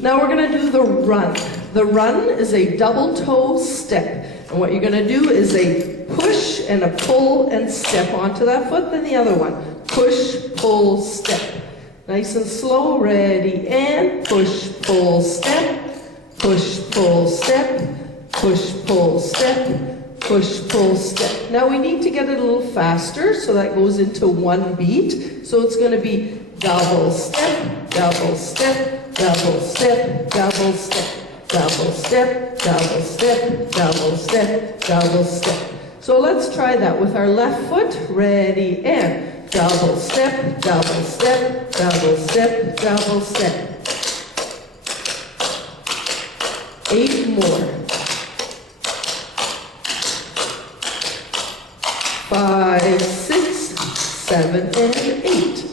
Now we're going to do the run. The run is a double toe step. And what you're going to do is a push and a pull and step onto that foot, then the other one. Push, pull, step. Nice and slow, ready, and push, pull, step, push, pull, step, push, pull, step, push, pull, step. Now we need to get it a little faster, so that goes into one beat. So it's going to be double step, double step, double step, double step, double step, double step, double step, double step. So let's try that with our left foot. Ready, and double step, double step, double step, double step. 8 more. 5, 6, 7, and 8.